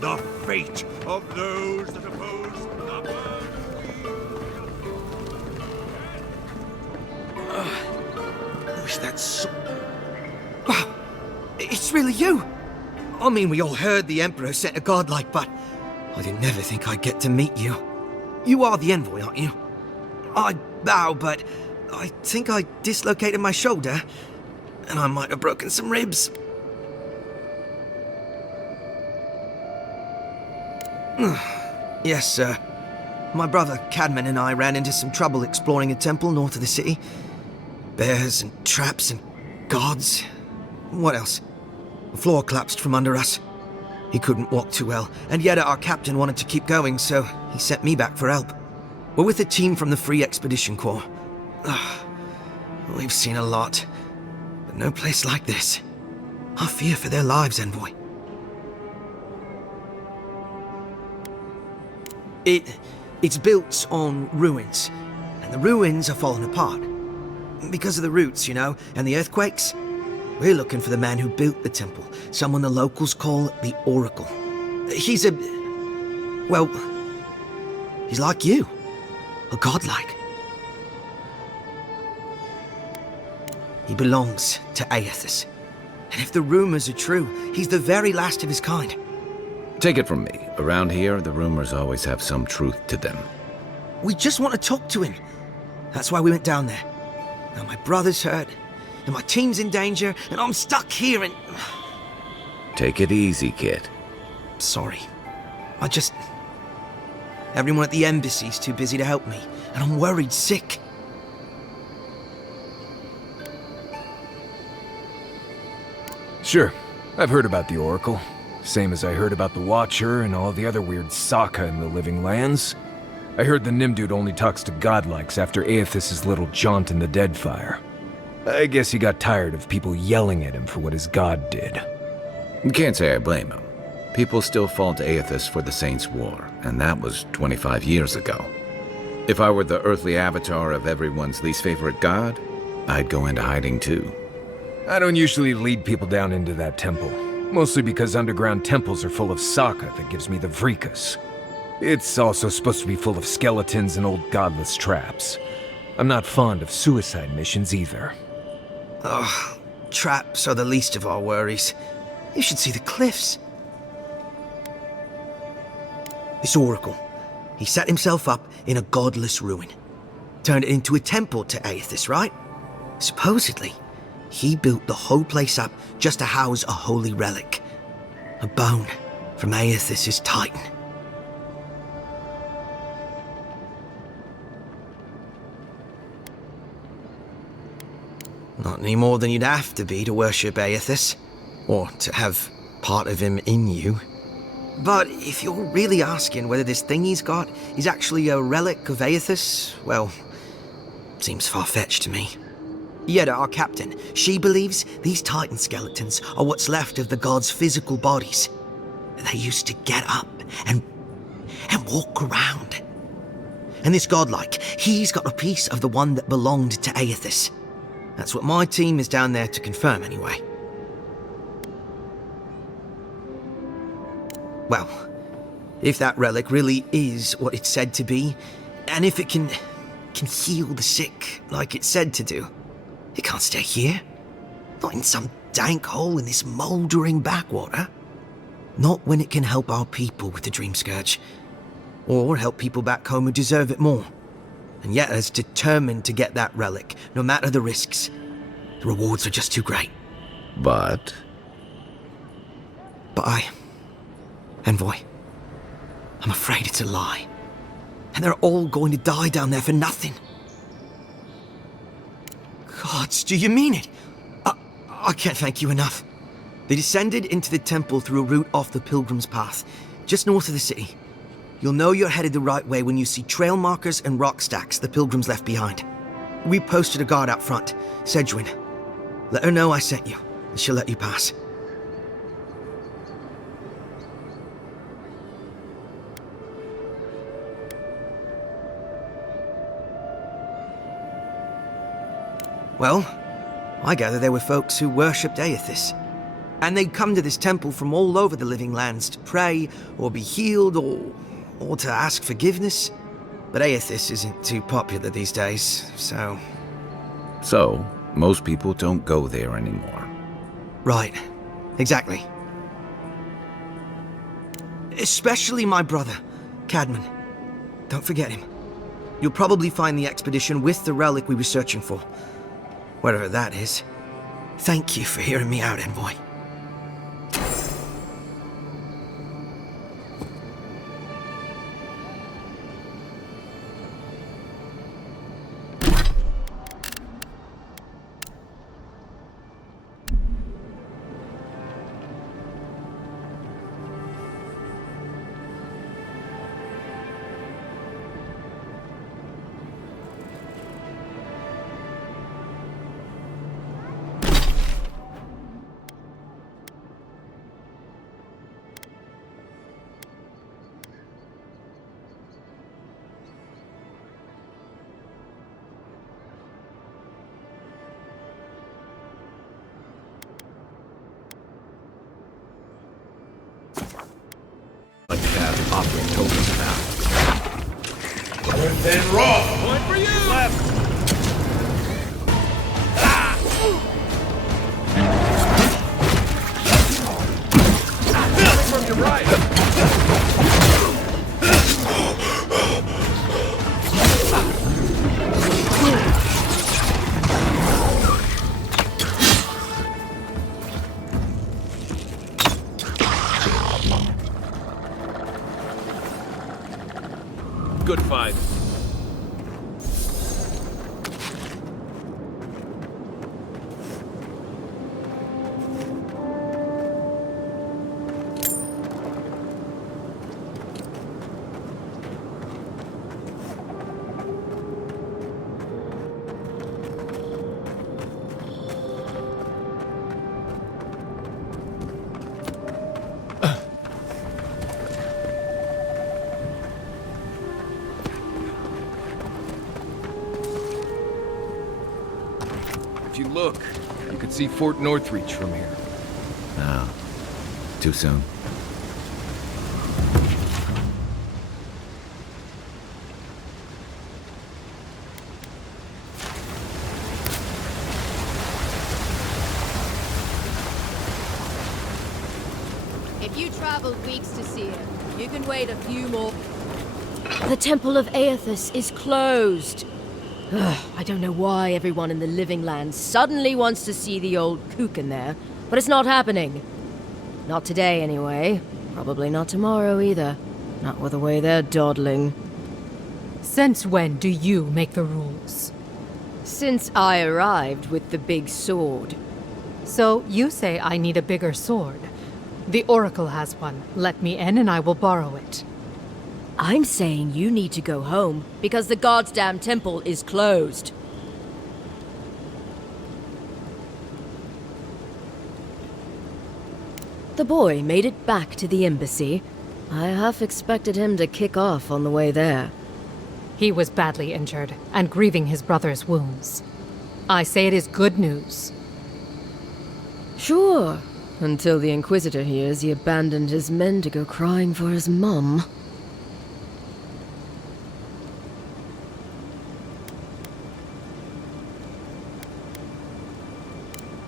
the fate of those that oppose the bird. I wish that's so... Wow, it's really you! I mean, we all heard the Emperor sent a godlike, but I didn't never think I'd get to meet you. You are the envoy, aren't you? I bow, but I think I dislocated my shoulder, and I might have broken some ribs. Yes, sir. My brother Cadman and I ran into some trouble exploring a temple north of the city. Bears and traps and guards. What else? The floor collapsed from under us. He couldn't walk too well, and yet our captain wanted to keep going, so he sent me back for help. We're with a team from the Free Expedition Corps. We've seen a lot, but no place like this. I fear for their lives, Envoy. It's built on ruins, and the ruins are falling apart. Because of the roots, you know, and the earthquakes. We're looking for the man who built the temple, someone the locals call the Oracle. He's well, he's like you, a godlike. He belongs to AORUS, and if the rumors are true, he's the very last of his kind. Take it from me, around here, the rumors always have some truth to them. We just want to talk to him. That's why we went down there. Now my brother's hurt, and my team's in danger, and I'm stuck here and... Take it easy, kid. Sorry. Everyone at the embassy's too busy to help me, and I'm worried sick. Sure, I've heard about the Oracle. Same as I heard about the Watcher and all the other weird Saka in the Living Lands. I heard the Nimdude only talks to godlikes after AORUS' little jaunt in the Deadfire. I guess he got tired of people yelling at him for what his god did. Can't say I blame him. People still fall to AORUS for the Saints' War, and that was 25 years ago. If I were the earthly avatar of everyone's least favorite god, I'd go into hiding too. I don't usually lead people down into that temple. Mostly because underground temples are full of Saka that gives me the Vrikas. It's also supposed to be full of skeletons and old godless traps. I'm not fond of suicide missions either. Ugh, traps are the least of our worries. You should see the cliffs. This Oracle, he set himself up in a godless ruin. Turned it into a temple to AORUS, right? Supposedly, he built the whole place up just to house a holy relic. A bone from AORUS' Titan. Not any more than you'd have to be to worship AORUS, or to have part of him in you. But if you're really asking whether this thing he's got is actually a relic of AORUS, well, seems far-fetched to me. Yetta, our captain, she believes these Titan skeletons are what's left of the gods' physical bodies. They used to get up and walk around. And this godlike, he's got a piece of the one that belonged to AORUS. That's what my team is down there to confirm anyway. Well, if that relic really is what it's said to be, and if it can heal the sick like it's said to do, it can't stay here. Not in some dank hole in this mouldering backwater. Not when it can help our people with the Dream Scourge. Or help people back home who deserve it more. And yet is determined to get that relic, no matter the risks. The rewards are just too great. But Envoy, I'm afraid it's a lie. And they're all going to die down there for nothing. Gods, do you mean it? I can't thank you enough. They descended into the temple through a route off the Pilgrim's Path, just north of the city. You'll know you're headed the right way when you see trail markers and rock stacks the Pilgrims left behind. We posted a guard out front, Sedgwin. Let her know I sent you, and she'll let you pass. Well, I gather there were folks who worshipped AORUS. And they'd come to this temple from all over the living lands to pray, or be healed, or to ask forgiveness. But Aethys isn't too popular these days, so... So, most people don't go there anymore. Right. Exactly. Especially my brother, Cadman. Don't forget him. You'll probably find the expedition with the relic we were searching for. Whatever that is. Thank you for hearing me out, Envoy. Like to have offering tokens now. Good then, Roth. Point for you. Left. From your right. Good find. If you look, you could see Fort Northreach from here. No. Too soon. If you traveled weeks to see it, you can wait a few more. The Temple of Aethys is closed. Ugh, I don't know why everyone in the Living Lands suddenly wants to see the old kook in there, but it's not happening. Not today, anyway. Probably not tomorrow, either. Not with the way they're dawdling. Since when do you make the rules? Since I arrived with the big sword. So you say I need a bigger sword. The Oracle has one. Let me in and I will borrow it. I'm saying you need to go home, because the goddamn temple is closed. The boy made it back to the embassy. I half expected him to kick off on the way there. He was badly injured and grieving his brother's wounds. I say it is good news. Sure, until the Inquisitor hears he abandoned his men to go crying for his mum.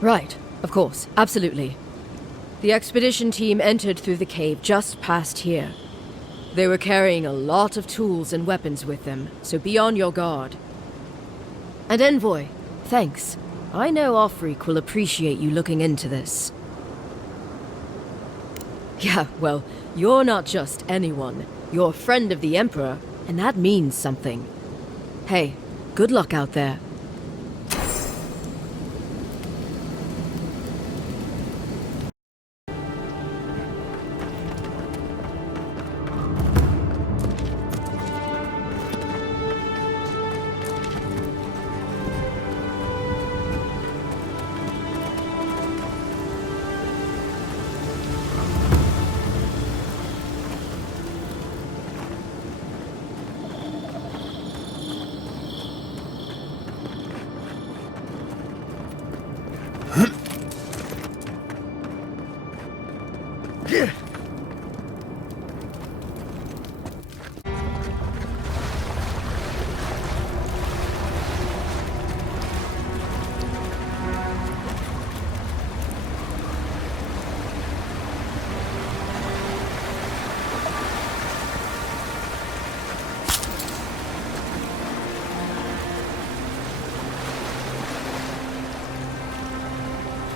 Right, of course, absolutely. The expedition team entered through the cave just past here. They were carrying a lot of tools and weapons with them, so be on your guard. And Envoy, thanks. I know Offreak will appreciate you looking into this. Yeah, well, you're not just anyone. You're a friend of the Emperor, and that means something. Hey, good luck out there.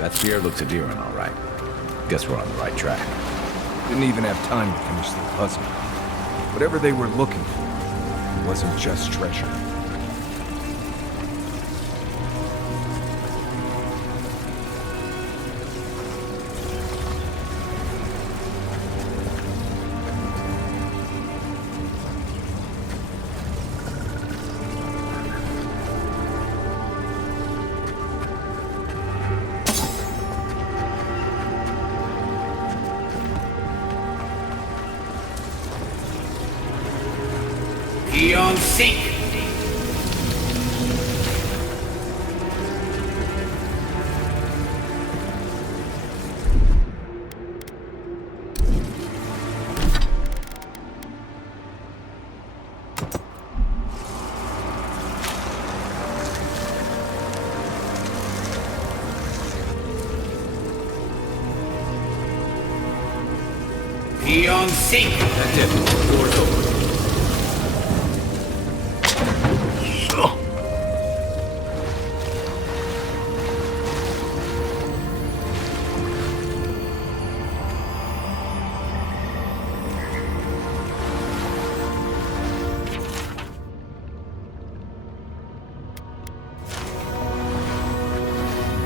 That spear looks adherent, all right. Guess we're on the right track. Didn't even have time to finish the puzzle. Whatever they were looking for, it wasn't just treasure. Beyond sync. Beyond sync. That's it. Door's open.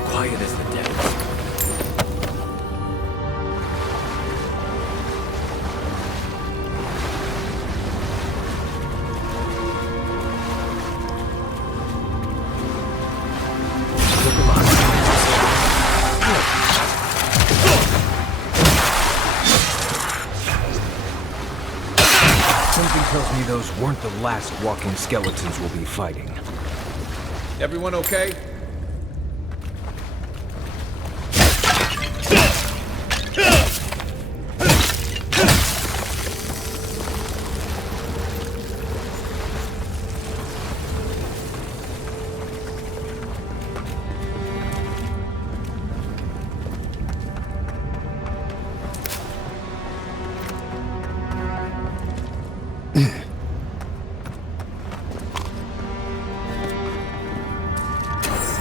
Quiet as the depths. Something tells me those weren't the last walking skeletons we'll be fighting. Everyone okay?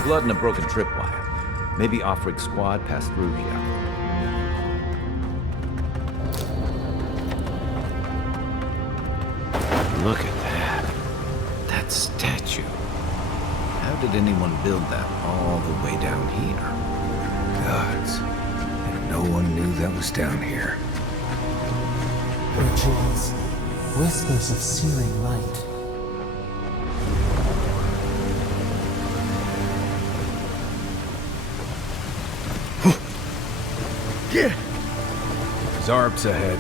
Blood and a broken tripwire. Maybe off-rig squad passed through here. Look at that. That statue. How did anyone build that all the way down here? Gods. And no one knew that was down here. Rituals. Whispers of searing light. Zarps ahead.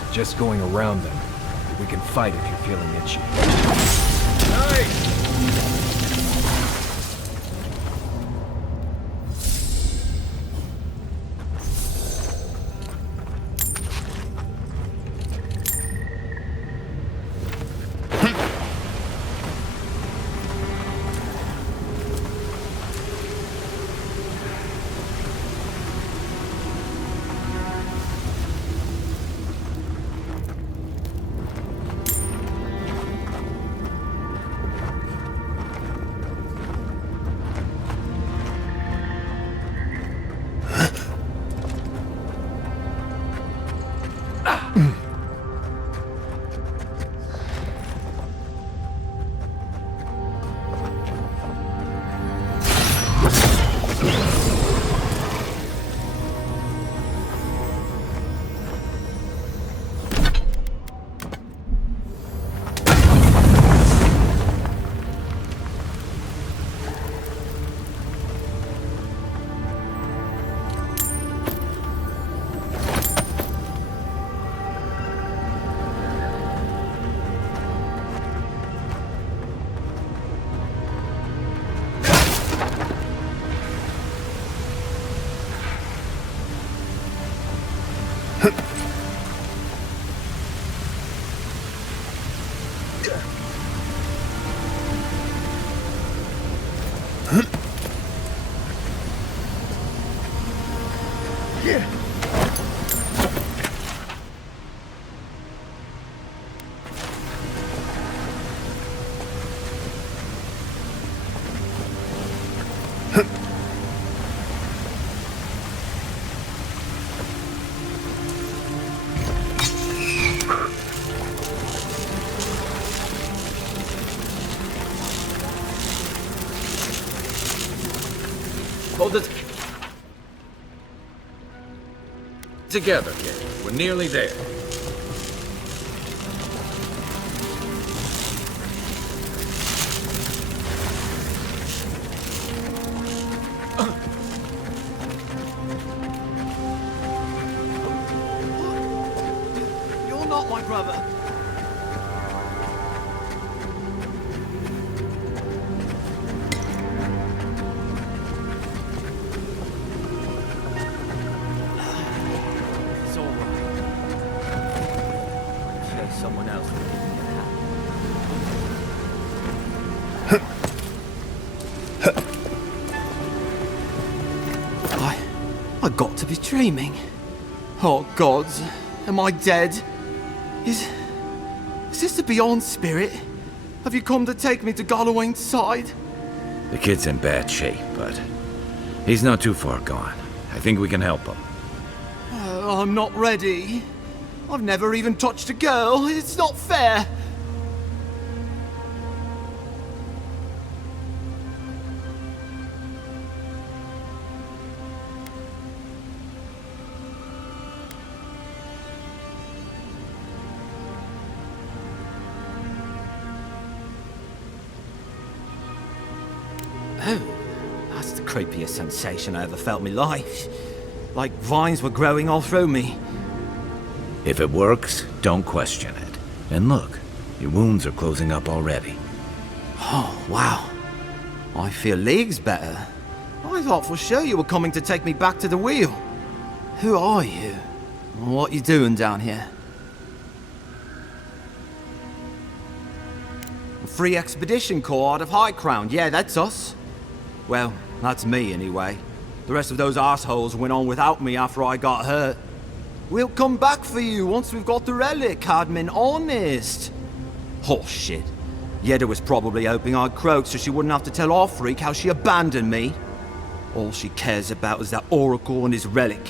So just going around them. We can fight if you're feeling itchy. Hold it together, kid. We're nearly there. You're not my brother. It's all right. I'm sure someone else will give me a hand. I got to be dreaming. Oh gods, am I dead? Is this the Beyond Spirit? Have you come to take me to Galawain's side? The kid's in bad shape, but he's not too far gone. I think we can help him. I'm not ready. I've never even touched a girl. It's not fair. Oh, that's the creepiest sensation I ever felt in my life. Like vines were growing all through me. If it works, don't question it. And look, your wounds are closing up already. Oh, wow. I feel leagues better. I thought for sure you were coming to take me back to the wheel. Who are you? What you doing down here? A free expedition corps out of High Crown. Yeah, that's us. Well, that's me anyway. The rest of those assholes went on without me after I got hurt. We'll come back for you once we've got the relic, admin, honest. Oh shit. Yeda was probably hoping I'd croak so she wouldn't have to tell our freak how she abandoned me. All she cares about is that Oracle and his relic,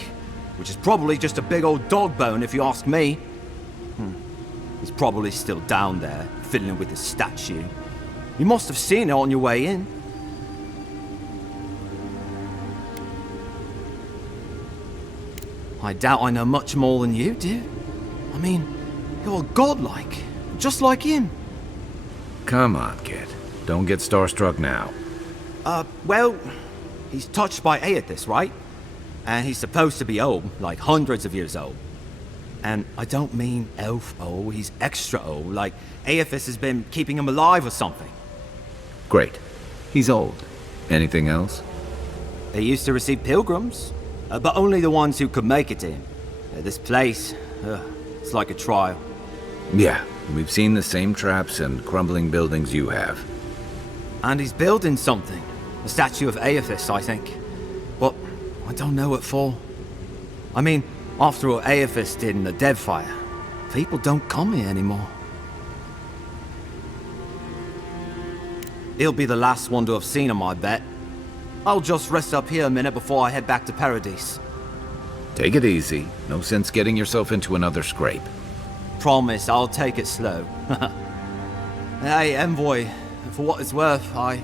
which is probably just a big old dog bone if you ask me. He's probably still down there, fiddling with the statue. You must have seen it on your way in. I doubt I know much more than you do. I mean, you're godlike, just like him. Come on, kid. Don't get starstruck now. Well, he's touched by Aethys, right? And he's supposed to be old, like hundreds of years old. And I don't mean elf old, he's extra old, like Aethys has been keeping him alive or something. Great. He's old. Anything else? He used to receive pilgrims, but only the ones who could make it to him. This place, it's like a trial. Yeah, we've seen the same traps and crumbling buildings you have. And he's building something. A statue of Aethys, I think. But I don't know what for. I mean, after what Aethys did in the Deadfire, people don't come here anymore. He'll be the last one to have seen him, I bet. I'll just rest up here a minute before I head back to Paradise. Take it easy. No sense getting yourself into another scrape. Promise, I'll take it slow. Hey, Envoy, for what it's worth, I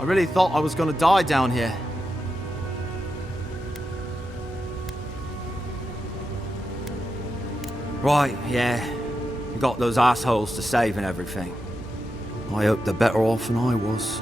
really thought I was gonna die down here. Right, yeah. You got those assholes to save and everything. I hope they're better off than I was.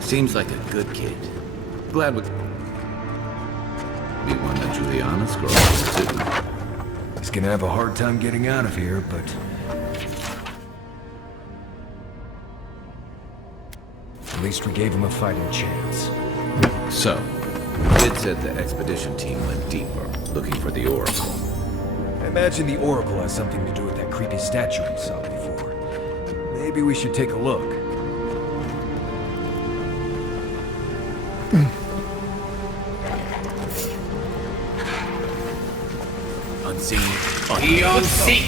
Seems like a good kid. Glad we... Be one that Juliana's girl too. He's gonna have a hard time getting out of here, but... At least we gave him a fighting chance. So, Kid said the expedition team went deeper, looking for the Oracle. I imagine the Oracle has something to do with that creepy statue we saw before. Maybe we should take a look. Unseen. Be on sync.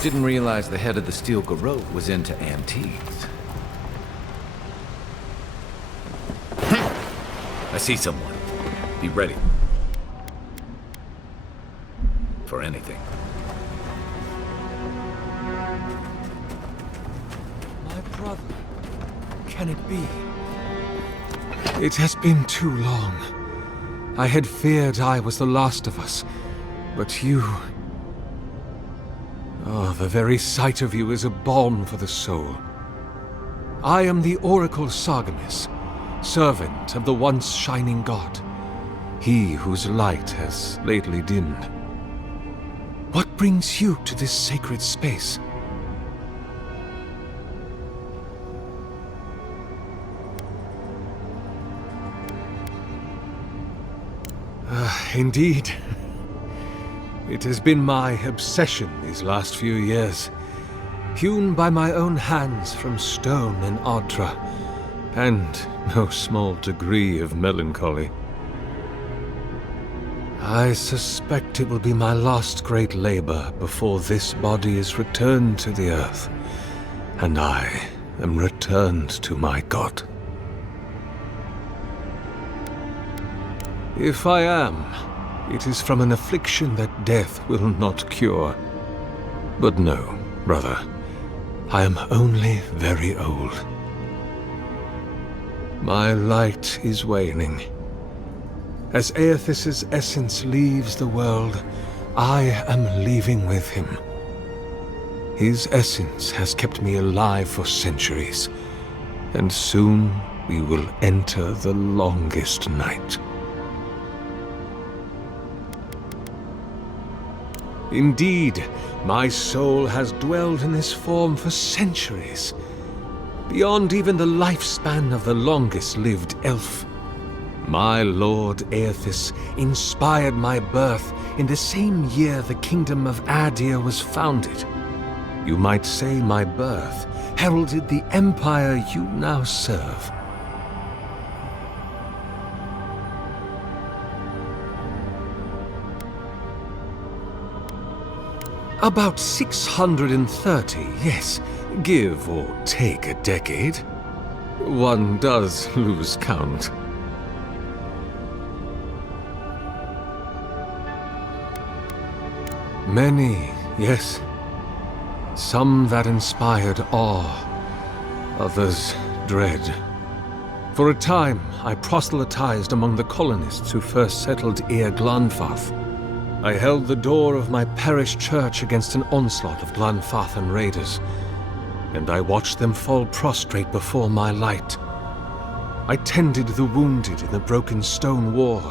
Didn't realize the head of the Steel Garrote was into antiques. I see someone. Be ready. For anything. My brother. Can it be? It has been too long. I had feared I was the last of us. But you... Oh, the very sight of you is a balm for the soul. I am the Oracle Sargamis, servant of the once shining god, he whose light has lately dimmed. What brings you to this sacred space? Indeed. It has been my obsession these last few years, hewn by my own hands from stone in Ardra, and no small degree of melancholy. I suspect it will be my last great labor before this body is returned to the earth, and I am returned to my god. If I am, it is from an affliction that death will not cure. But no, brother, I am only very old. My light is waning. As Aethys' essence leaves the world, I am leaving with him. His essence has kept me alive for centuries, and soon we will enter the longest night. Indeed, my soul has dwelled in this form for centuries, beyond even the lifespan of the longest-lived elf. My lord Aethys inspired my birth in the same year the kingdom of Adir was founded. You might say my birth heralded the empire you now serve. About 630, yes, give or take a decade. One does lose count. Many, yes. Some that inspired awe, others dread. For a time, I proselytized among the colonists who first settled Eir Glanfath. I held the door of my parish church against an onslaught of Glanfathan raiders, and I watched them fall prostrate before my light. I tended the wounded in the Broken Stone War,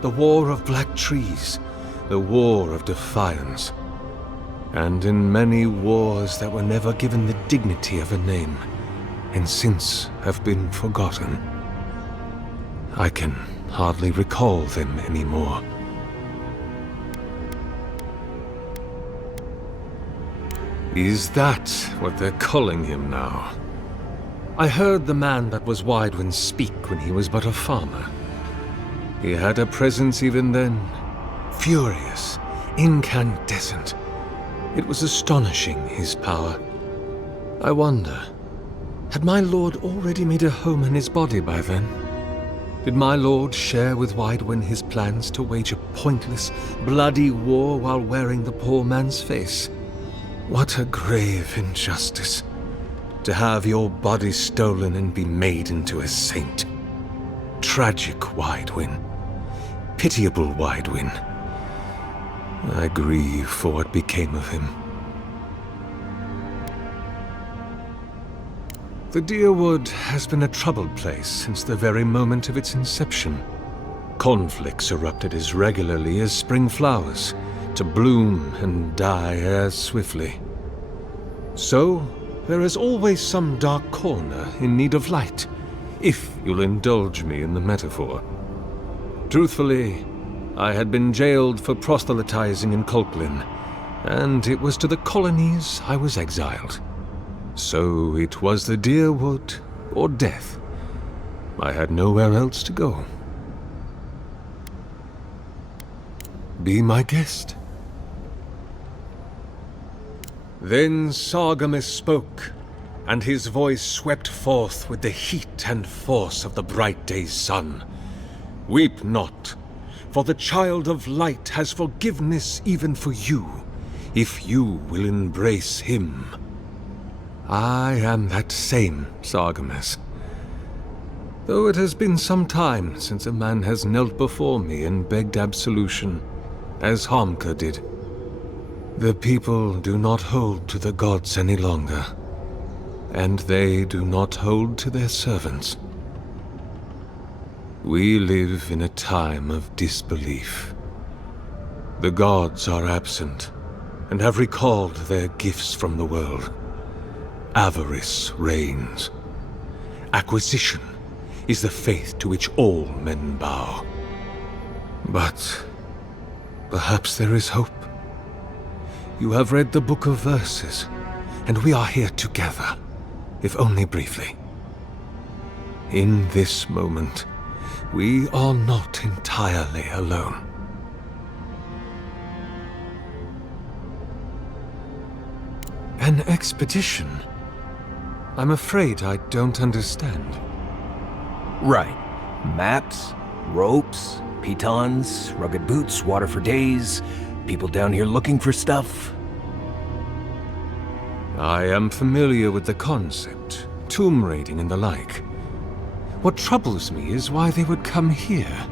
the War of Black Trees, the War of Defiance, and in many wars that were never given the dignity of a name, and since have been forgotten. I can hardly recall them anymore. Is that what they're calling him now? I heard the man that was Widewind speak when he was but a farmer. He had a presence even then, furious, incandescent. It was astonishing, his power. I wonder, had my lord already made a home in his body by then? Did my lord share with Widewind his plans to wage a pointless, bloody war while wearing the poor man's face? What a grave injustice, to have your body stolen and be made into a saint. Tragic Widewind. Pitiable Widewind. I grieve for what became of him. The Deerwood has been a troubled place since the very moment of its inception. Conflicts erupted as regularly as spring flowers, to bloom and die as swiftly. So, there is always some dark corner in need of light, if you'll indulge me in the metaphor. Truthfully, I had been jailed for proselytizing in Colklin, and it was to the colonies I was exiled. So it was the Deerwood or death. I had nowhere else to go. Be my guest. Then Sargamus spoke, and his voice swept forth with the heat and force of the bright day's sun. Weep not, for the child of light has forgiveness even for you, if you will embrace him. I am that same Sargamus. Though it has been some time since a man has knelt before me and begged absolution, as Harmka did. The people do not hold to the gods any longer, and they do not hold to their servants. We live in a time of disbelief. The gods are absent, and have recalled their gifts from the world. Avarice reigns. Acquisition is the faith to which all men bow. But perhaps there is hope. You have read the Book of Verses, and we are here together, if only briefly. In this moment, we are not entirely alone. An expedition? I'm afraid I don't understand. Right. Maps, ropes, pitons, rugged boots, water for days, people down here looking for stuff. I am familiar with the concept, tomb raiding and the like. What troubles me is why they would come here.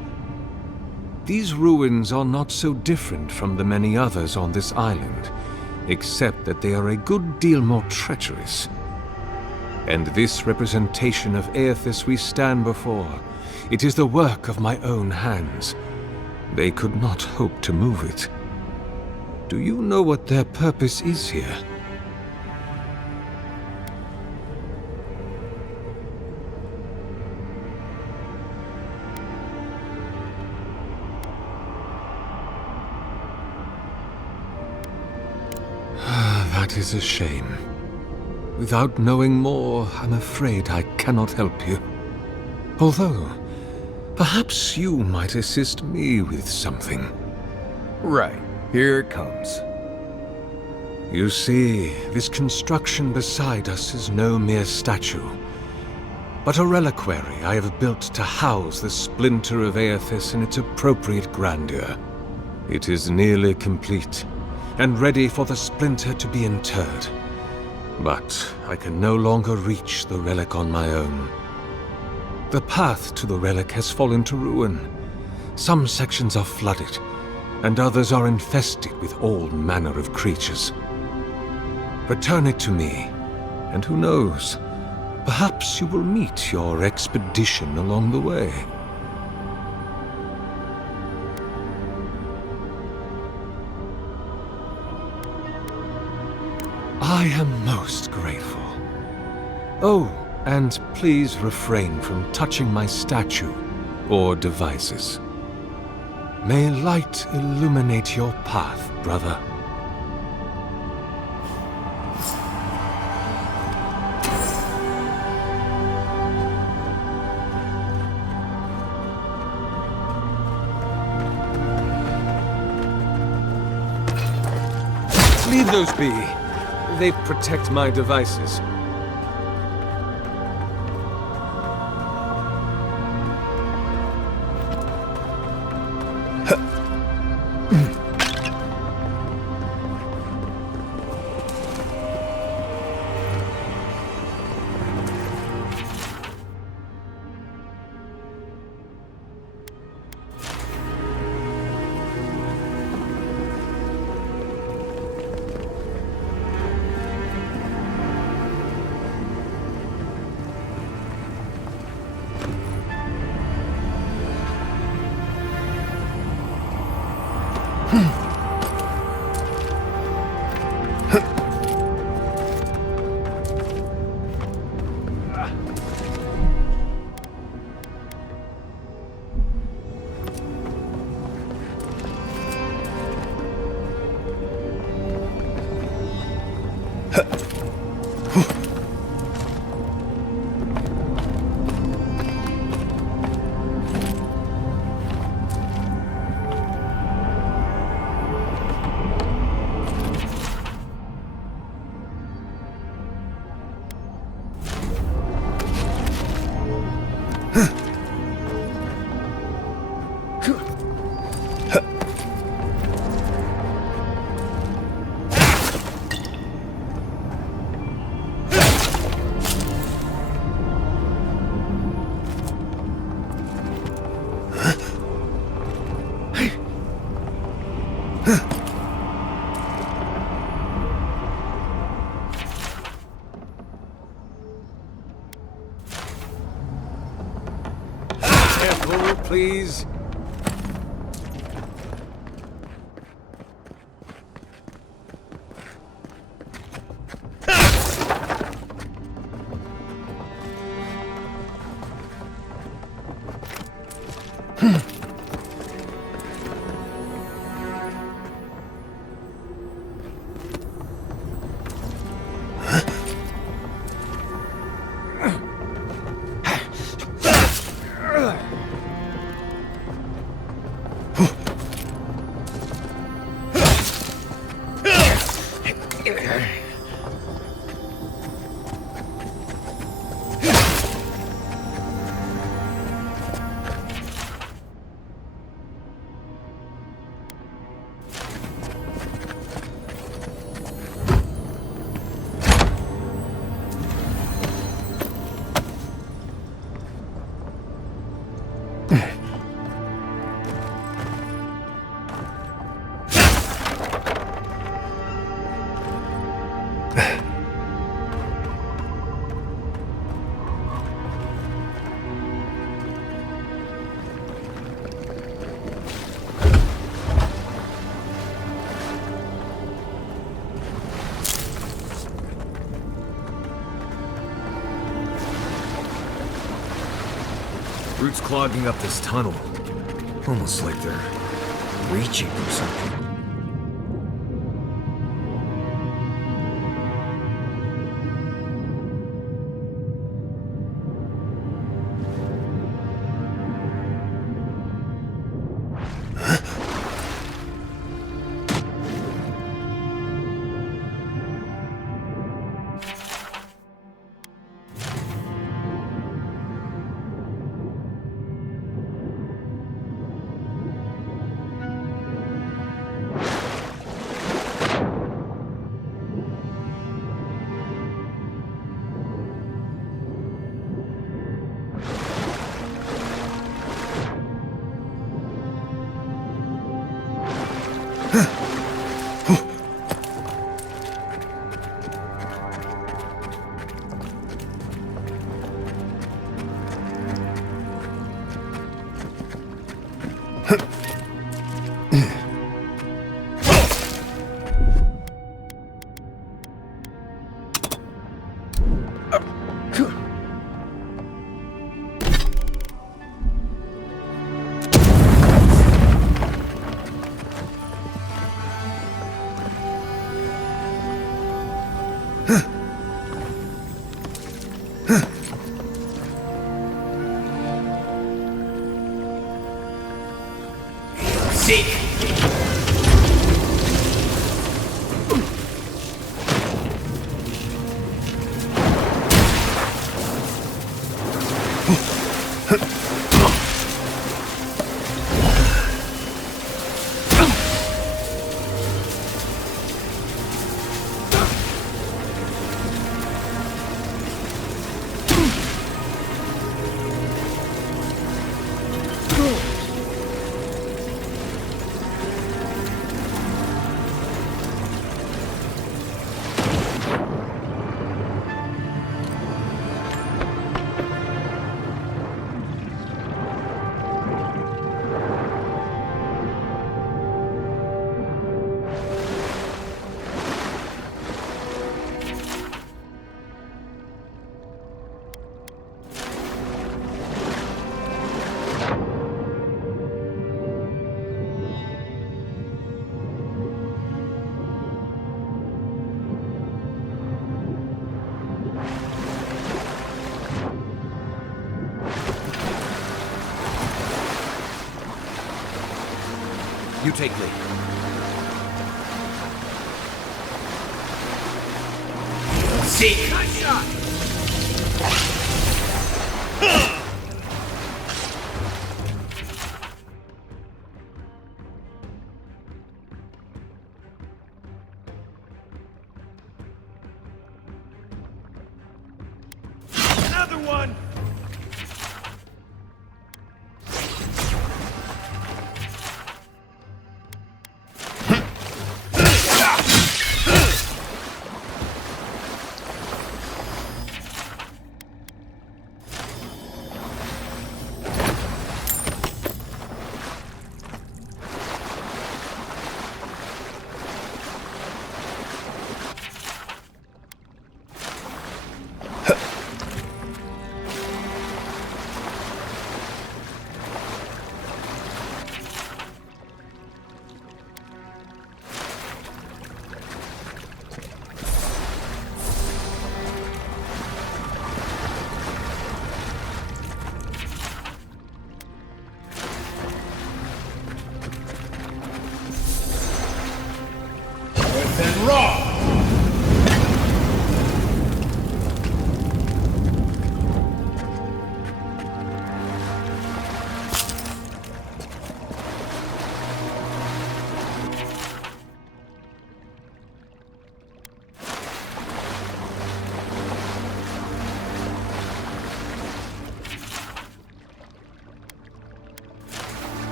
These ruins are not so different from the many others on this island, except that they are a good deal more treacherous. And this representation of Aethys we stand before, it is the work of my own hands. They could not hope to move it. Do you know what their purpose is here? That is a shame. Without knowing more, I'm afraid I cannot help you. Although, perhaps you might assist me with something. Right. Here it comes. You see, this construction beside us is no mere statue, but a reliquary I have built to house the splinter of Aethys in its appropriate grandeur. It is nearly complete, and ready for the splinter to be interred. But I can no longer reach the relic on my own. The path to the relic has fallen to ruin. Some sections are flooded, and others are infested with all manner of creatures. Return it to me, and who knows, perhaps you will meet your expedition along the way. I am most grateful. Oh, and please refrain from touching my statue or devices. May light illuminate your path, brother. Leave those be. They protect my devices. Careful, please. Roots clogging up this tunnel. Almost like they're reaching for something. You take lead. Seek! Nice shot! Another one!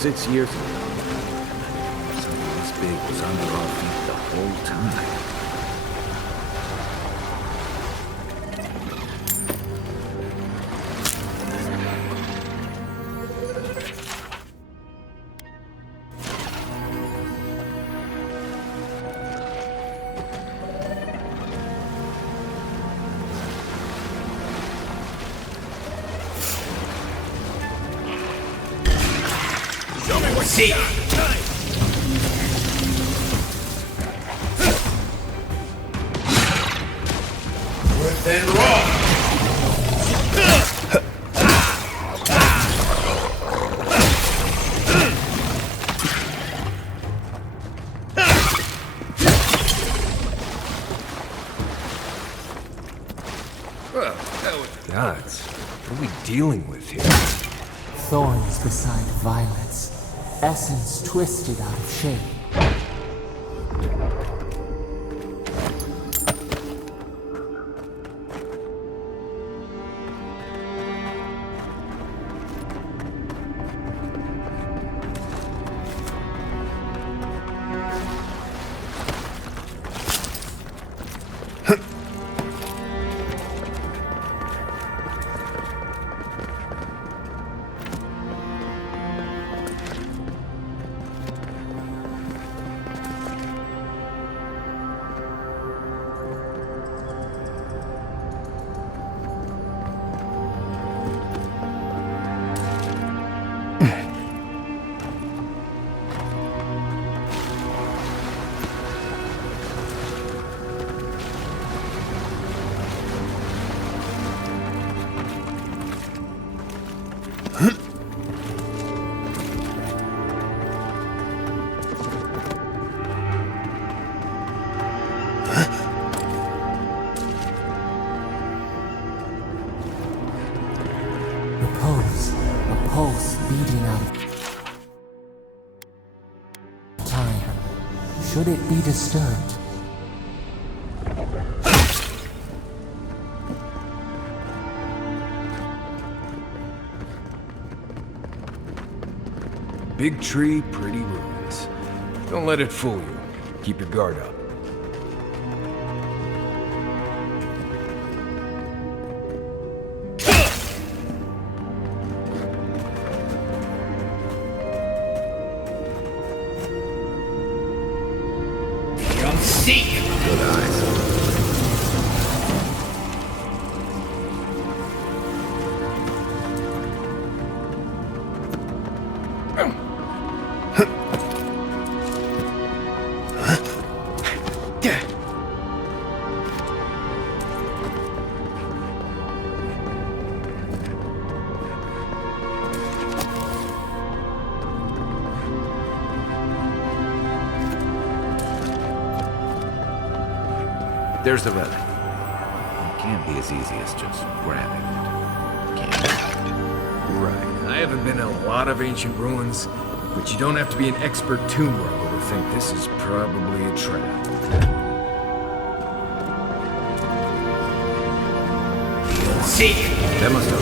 6 years ago. Something this big was under our feet the whole time. Seek! Within raw! Gods, what are we dealing with here? Thorns beside violets. Essence twisted out of shape. Pulse beating out of time. Should it be disturbed? Big tree, pretty ruins. Don't let it fool you. Keep your guard up. There's the relic. It can't be as easy as just grabbing it. Can it? Right. I haven't been in a lot of ancient ruins, but you don't have to be an expert tomb robber to think this is probably a trap. Seek! That must have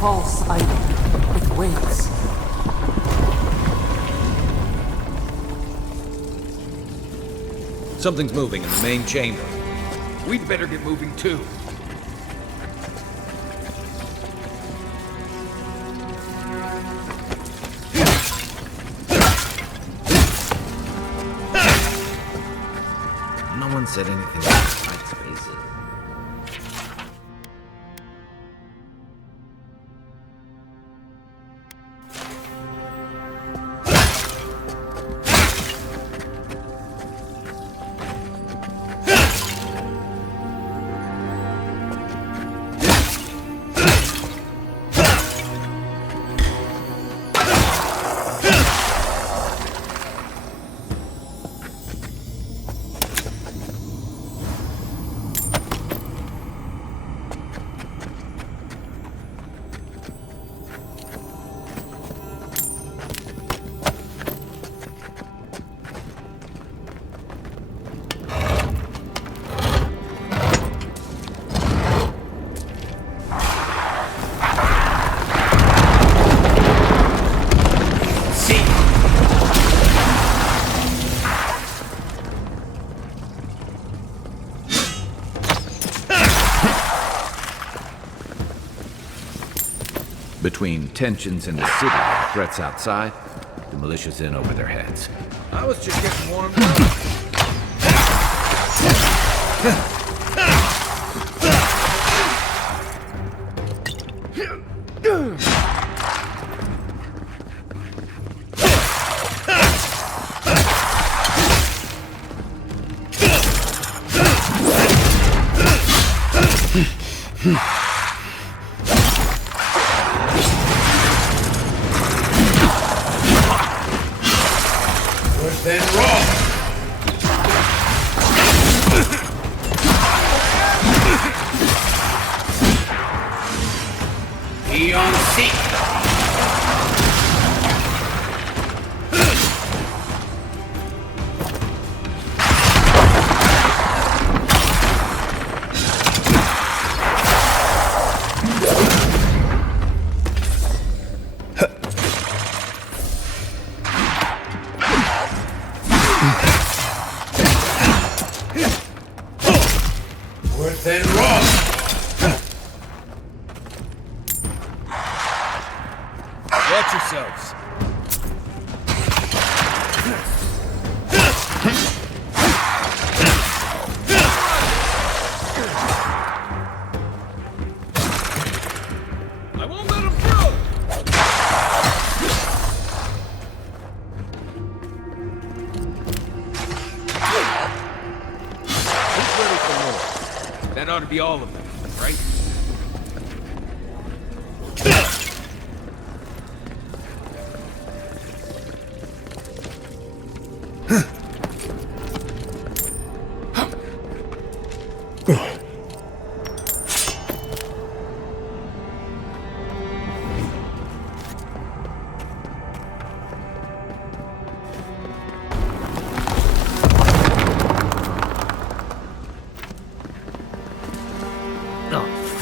False item. It waits. Something's moving in the main chamber. We'd better get moving too. No one said anything about tight spaces. Between tensions in the city and threats outside, the militia's in over their heads. I was just getting warmed up. Worse than raw. Be on seat. Worse than raw. Watch yourselves. I won't let him through. Who's ready for more? That ought to be all of them, right?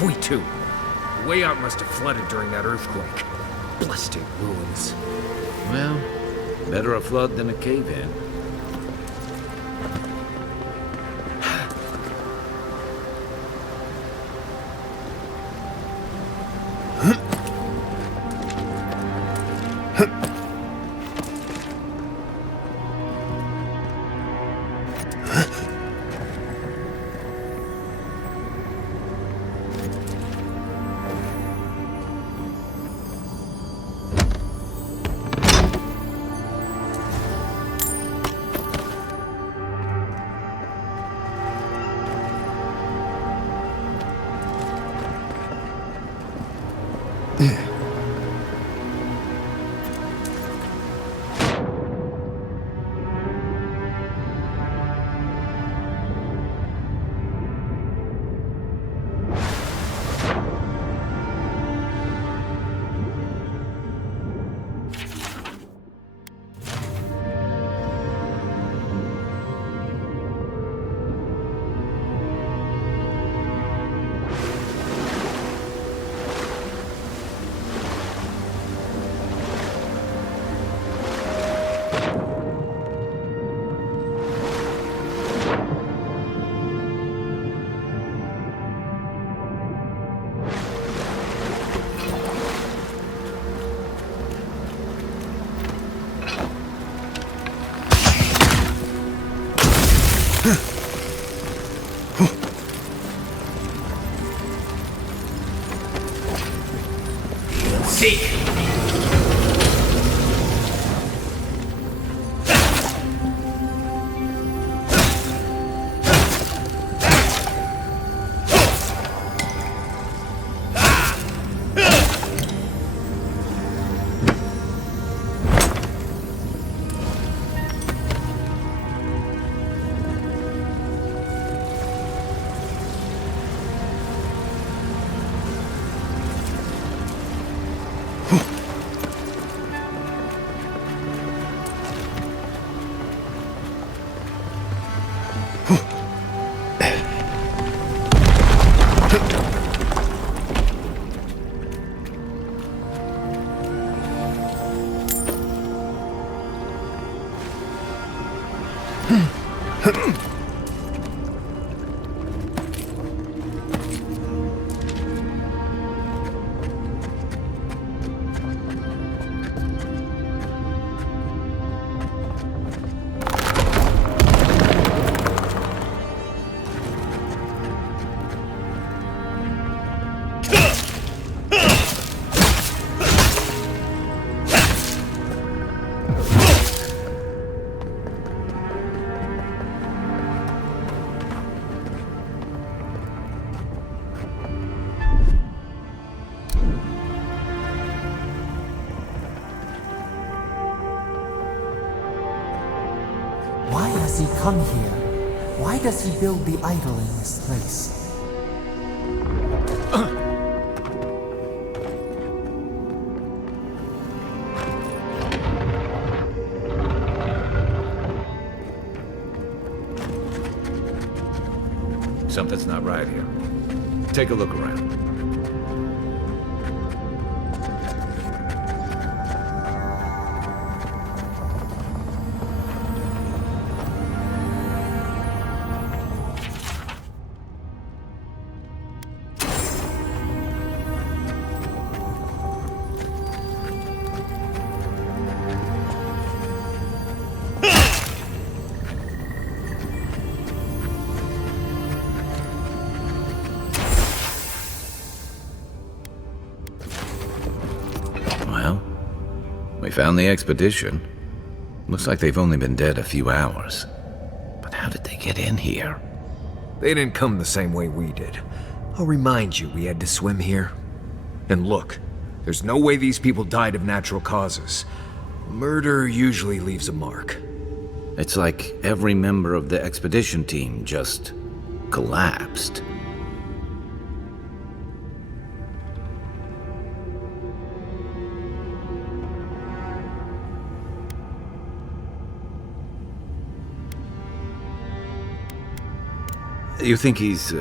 We too. The way out must have flooded during that earthquake. Blasted ruins. Well, better a flood than a cave-in. does he come here? Why does he build the idol in this place? Something's not right here. Take a look around. We found the expedition. Looks like they've only been dead a few hours. But how did they get in here? They didn't come the same way we did. I'll remind you, we had to swim here. And look, there's no way these people died of natural causes. Murder usually leaves a mark. It's like every member of the expedition team just collapsed. You think he's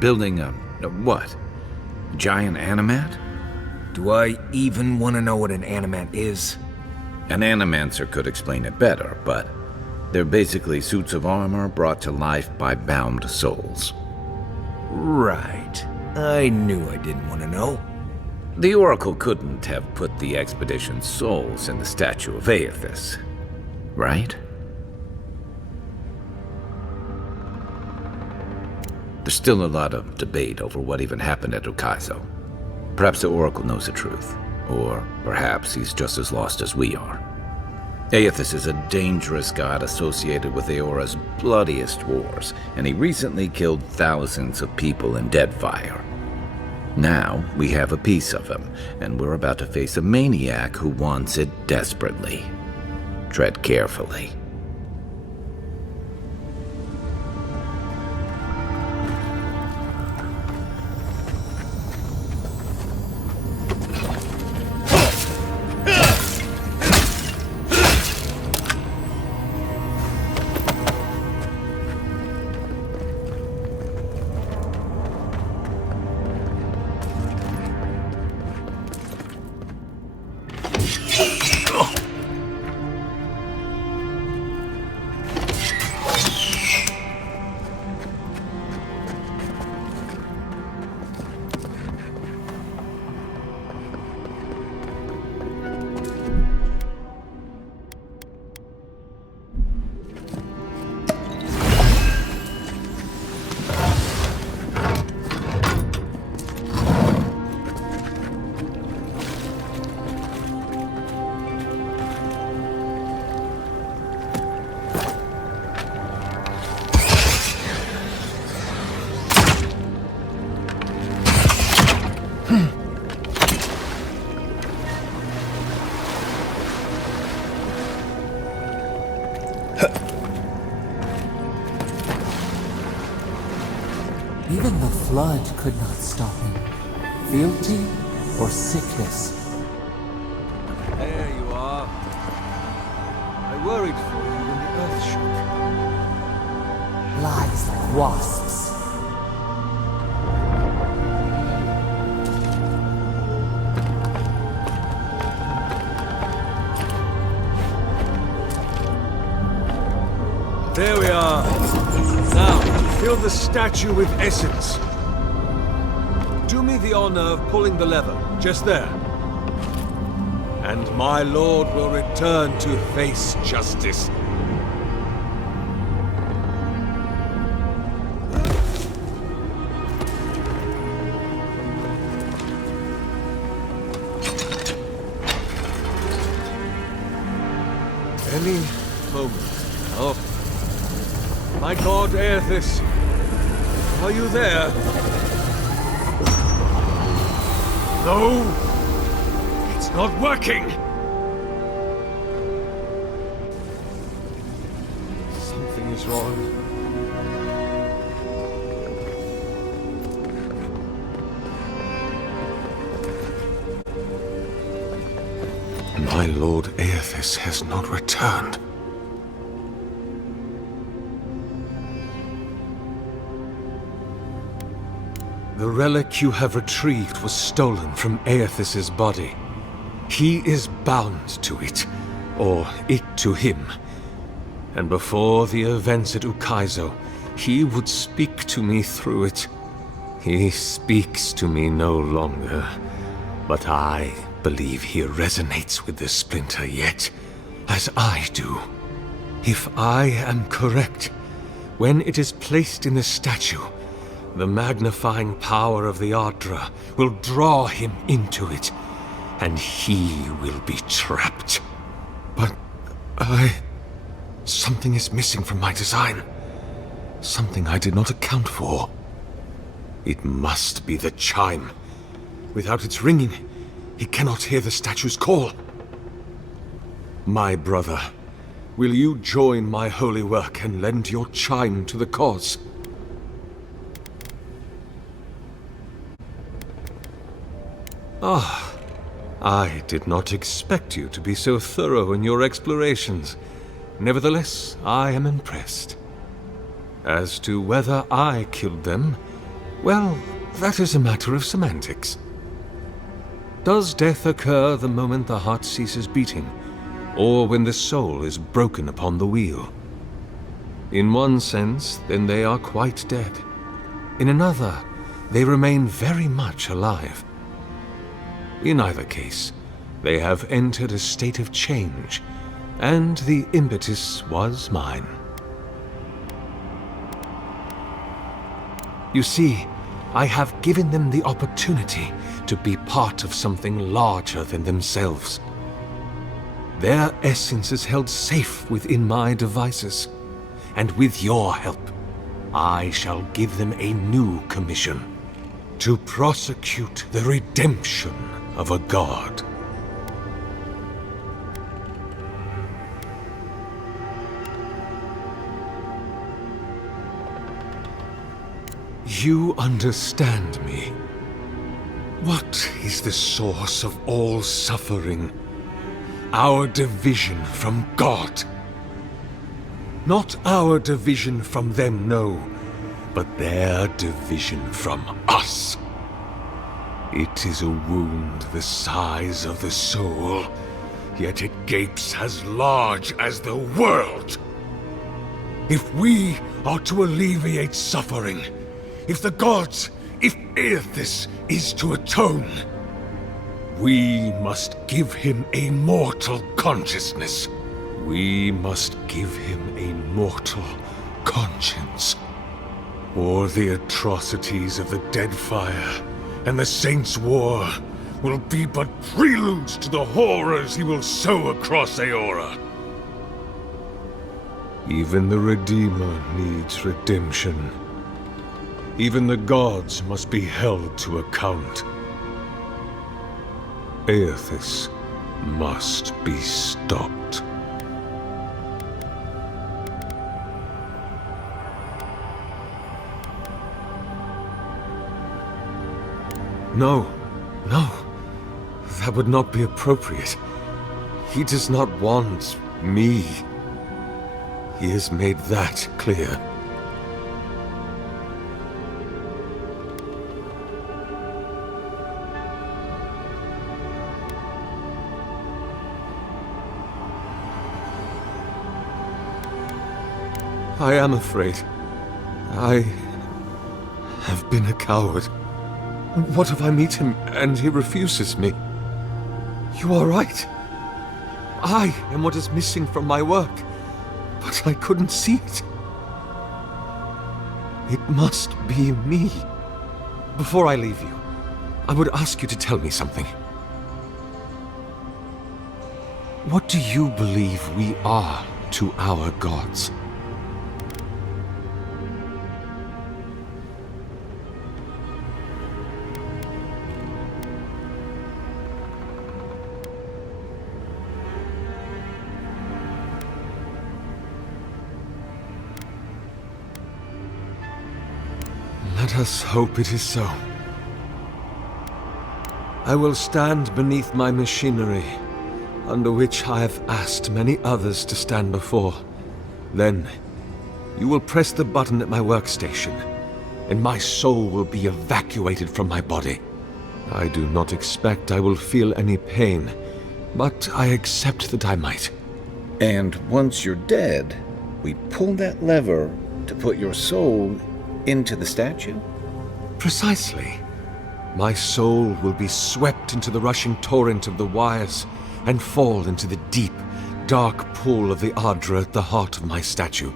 building a what? Giant animat? Do I even want to know what an animat is? An animancer could explain it better, but they're basically suits of armor brought to life by bound souls. Right. I knew I didn't want to know. The Oracle couldn't have put the expedition's souls in the statue of AORUS, right? There's still a lot of debate over what even happened at Ukaizo. Perhaps the Oracle knows the truth, or perhaps he's just as lost as we are. AORUS is a dangerous god associated with AORUS' bloodiest wars, and he recently killed thousands of people in Deadfire. Now, we have a piece of him, and we're about to face a maniac who wants it desperately. Tread carefully. Even the flood could not stop him. Fealty or sickness. There you are. I worried for you when the earth shook. Lies like wasps. There we are. Now, fill the statue with essence. Do me the honor of pulling the lever, just there. And my lord will return to face justice. Any moment now. My god, AORUS, are you there? No! It's not working! Something is sword. My Lord Aethys has not returned. The relic you have retrieved was stolen from Aethys's body. He is bound to it, or it to him. And before the events at Ukaizo, he would speak to me through it. He speaks to me no longer, but I believe he resonates with the splinter yet, as I do. If I am correct, when it is placed in the statue, the magnifying power of the Ardra will draw him into it, and he will be trapped. But something is missing from my design. Something I did not account for. It must be the chime. Without its ringing, he cannot hear the statue's call. My brother, will you join my holy work and lend your chime to the cause? Ah, I did not expect you to be so thorough in your explorations. Nevertheless, I am impressed. As to whether I killed them, well, that is a matter of semantics. Does death occur the moment the heart ceases beating, or when the soul is broken upon the wheel? In one sense, then they are quite dead. In another, they remain very much alive. In either case, they have entered a state of change, and the impetus was mine. You see, I have given them the opportunity to be part of something larger than themselves. Their essence is held safe within my devices, and with your help, I shall give them a new commission: to prosecute the redemption of a god. You understand me. What is the source of all suffering? Our division from God. Not our division from them, no, but their division from us. It is a wound the size of the soul, yet it gapes as large as the world. If we are to alleviate suffering, if the gods, if Aethys is to atone, we must give him a mortal consciousness. We must give him a mortal conscience. Or the atrocities of the Deadfire and the Saints' War will be but preludes to the horrors he will sow across Aora. Even the Redeemer needs redemption. Even the gods must be held to account. Aethys must be stopped. No, no. That would not be appropriate. He does not want me. He has made that clear. I am afraid. I have been a coward. What if I meet him and he refuses me? You are right. I am what is missing from my work, but I couldn't see it. It must be me. Before I leave you, I would ask you to tell me something. What do you believe we are to our gods? Let us hope it is so. I will stand beneath my machinery, under which I have asked many others to stand before. Then, you will press the button at my workstation, and my soul will be evacuated from my body. I do not expect I will feel any pain, but I accept that I might. And once you're dead, we pull that lever to put your soul into the statue? Precisely. My soul will be swept into the rushing torrent of the wires and fall into the deep, dark pool of the Ardra at the heart of my statue.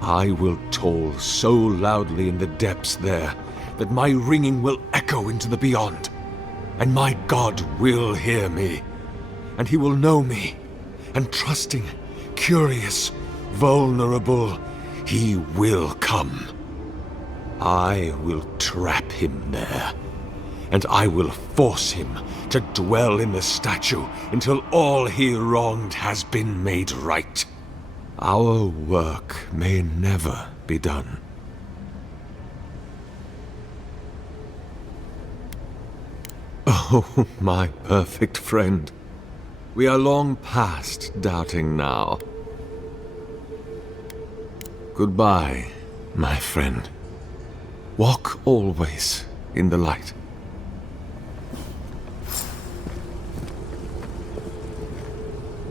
I will toll so loudly in the depths there that my ringing will echo into the beyond. And my God will hear me, and he will know me, and trusting, curious, vulnerable, he will come. I will trap him there, and I will force him to dwell in the statue until all he wronged has been made right. Our work may never be done. Oh, my perfect friend. We are long past doubting now. Goodbye, my friend. Walk always in the light.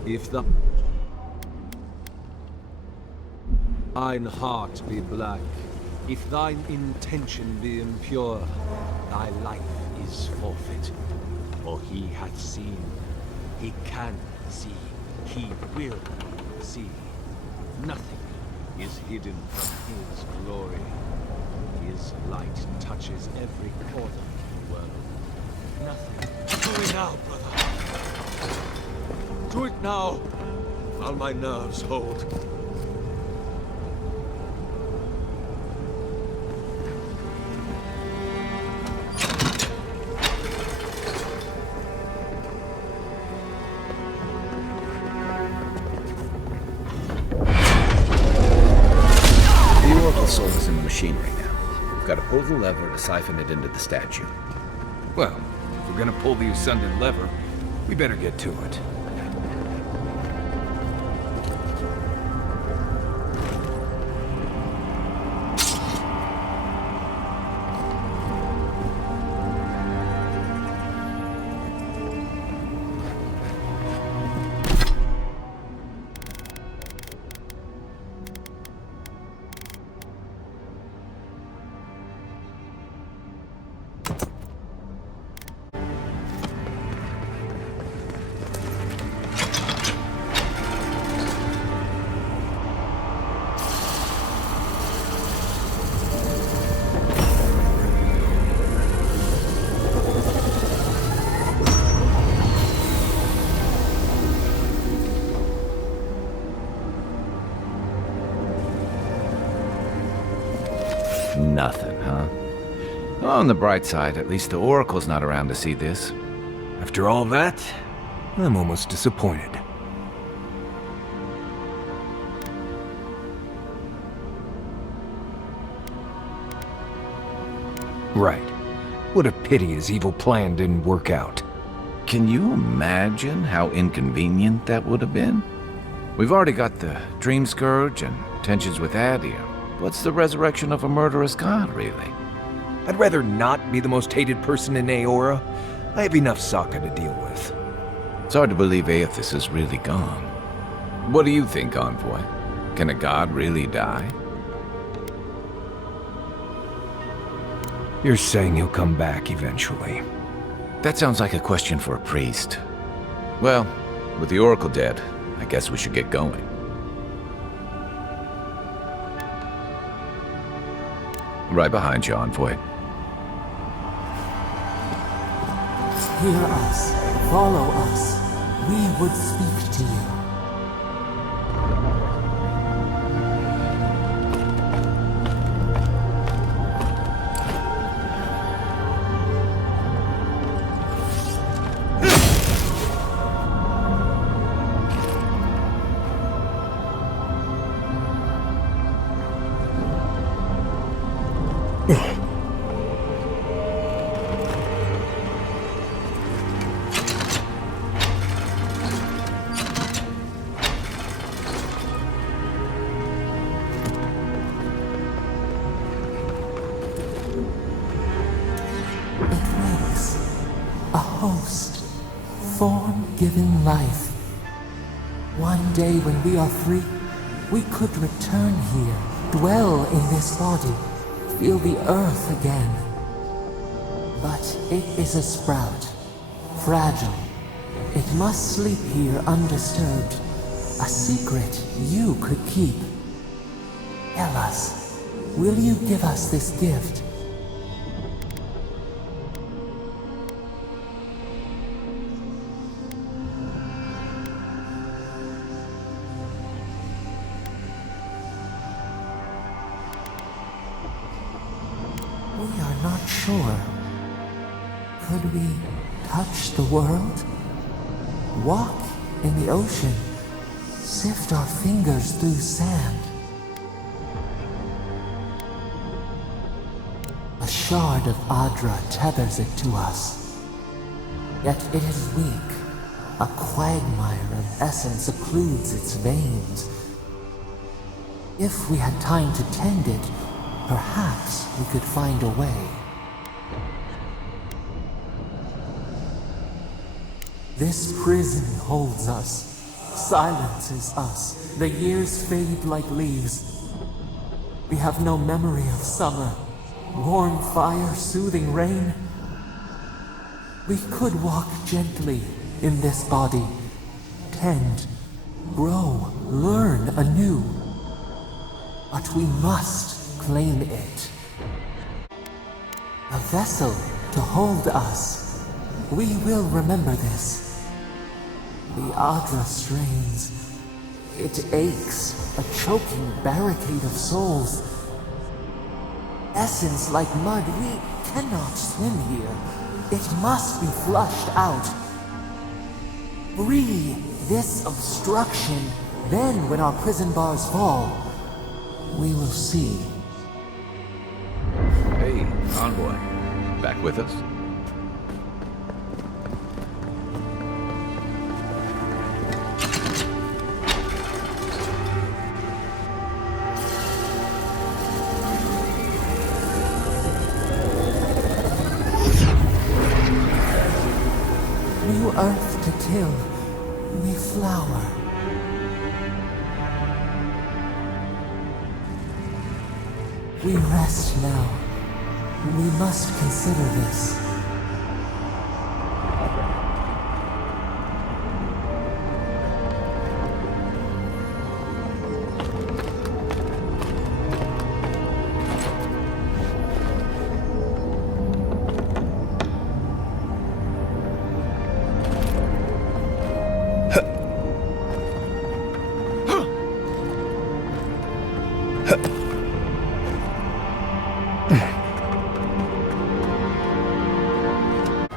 If thine heart be black, if thine intention be impure, thy life is forfeit. For he hath seen, he can see, he will see. Nothing is hidden from his glory. His light touches every corner of the world. Nothing. Do it now, brother. Do it now, while my nerves hold. The soul is in the machinery now. We've got to pull the lever to siphon it into the statue. Well, if we're gonna pull the Ascendant lever, we better get to it. Nothing, huh? On the bright side, at least the Oracle's not around to see this. After all that, I'm almost disappointed. Right. What a pity his evil plan didn't work out. Can you imagine how inconvenient that would have been? We've already got the Dream Scourge and tensions with Adia. What's the resurrection of a murderous god, really? I'd rather not be the most hated person in Aora. I have enough Sokka to deal with. It's hard to believe Aethys is really gone. What do you think, Envoy? Can a god really die? You're saying he'll come back eventually. That sounds like a question for a priest. Well, with the Oracle dead, I guess we should get going. Right behind you, Envoy. Hear us. Follow us. We would speak to you. host, form-given life. One day when we are free, we could return here, dwell in this body, feel the earth again. But it is a sprout, fragile. It must sleep here undisturbed. A secret you could keep. Tell us, will you give us this gift? We are not sure. Could we touch the world? Walk in the ocean? Sift our fingers through sand? A shard of Adra tethers it to us. Yet it is weak. A quagmire of essence occludes its veins. If we had time to tend it, perhaps we could find a way. This prison holds us, silences us. The years fade like leaves. We have no memory of summer, warm fire, soothing rain. We could walk gently in this body, tend, grow, learn anew. But we must claim it. A vessel to hold us. We will remember this. The Adra strains. It aches, a choking barricade of souls. Essence like mud, we cannot swim here. It must be flushed out. Free this obstruction, then when our prison bars fall, we will see. Hey, Envoy. Back with us? New earth to till, we flower. We rest now. We must consider this.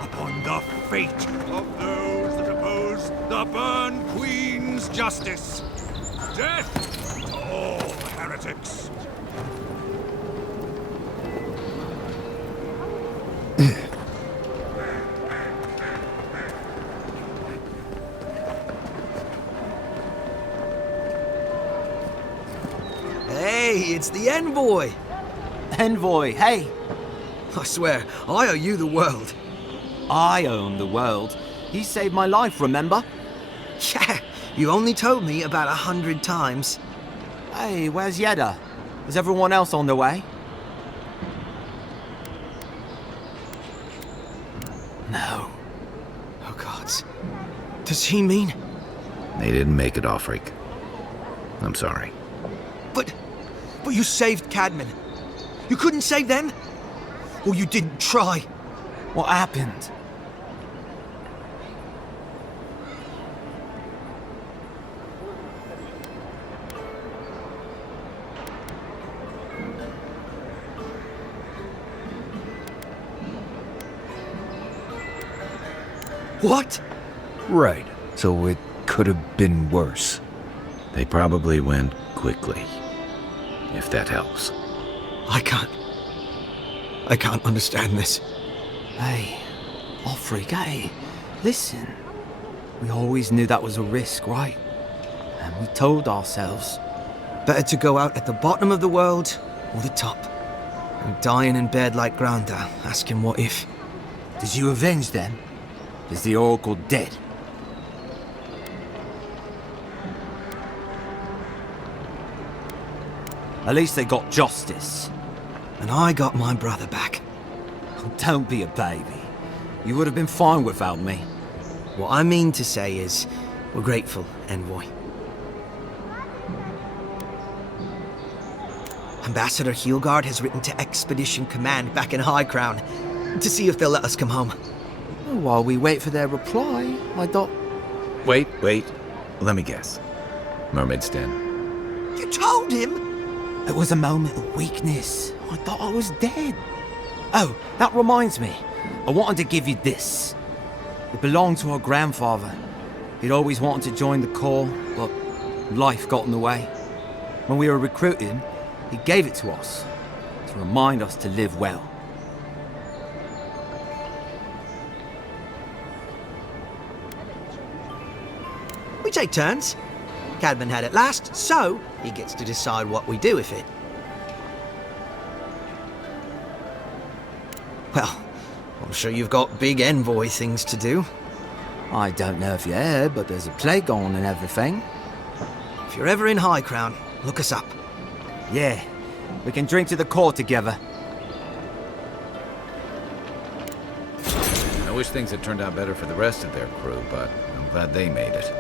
Upon the fate of those that oppose the Burn Queen's justice. Death to all heretics. Hey, it's the Envoy! Envoy, hey! I swear, I owe you the world. I own the world. He saved my life, remember? Yeah, you only told me about 100 times. Hey, where's Yeda? Is everyone else on their way? No. Oh, gods. Does he mean? They didn't make it, Offreak. I'm sorry. But you saved Cadman. You couldn't save them? Or you didn't try? What happened? What? Right. So it could have been worse. They probably went quickly. If that helps. I can't understand this. Hey, Offreak, hey, listen. We always knew that was a risk, right? And we told ourselves. Better to go out at the bottom of the world or the top. And dying in bed like Granda, asking what if. Did you avenge them? Is the Oracle dead? At least they got justice. And I got my brother back. Don't be a baby. You would have been fine without me. What I mean to say is, we're grateful, Envoy. Ambassador Heelguard has written to Expedition Command back in High Crown to see if they'll let us come home. While we wait for their reply, I thought... Wait. Let me guess. Mermaid's Den. You told him? It was a moment of weakness. I thought I was dead. Oh, that reminds me. I wanted to give you this. It belonged to our grandfather. He'd always wanted to join the Corps, but life got in the way. When we were recruiting, he gave it to us to remind us to live well. We take turns. Cadman had it last, so he gets to decide what we do with it. Well, I'm sure you've got big Envoy things to do. I don't know if you heard, but there's a plague on and everything. If you're ever in High Crown, look us up. Yeah, we can drink to the Corps together. I wish things had turned out better for the rest of their crew, but I'm glad they made it.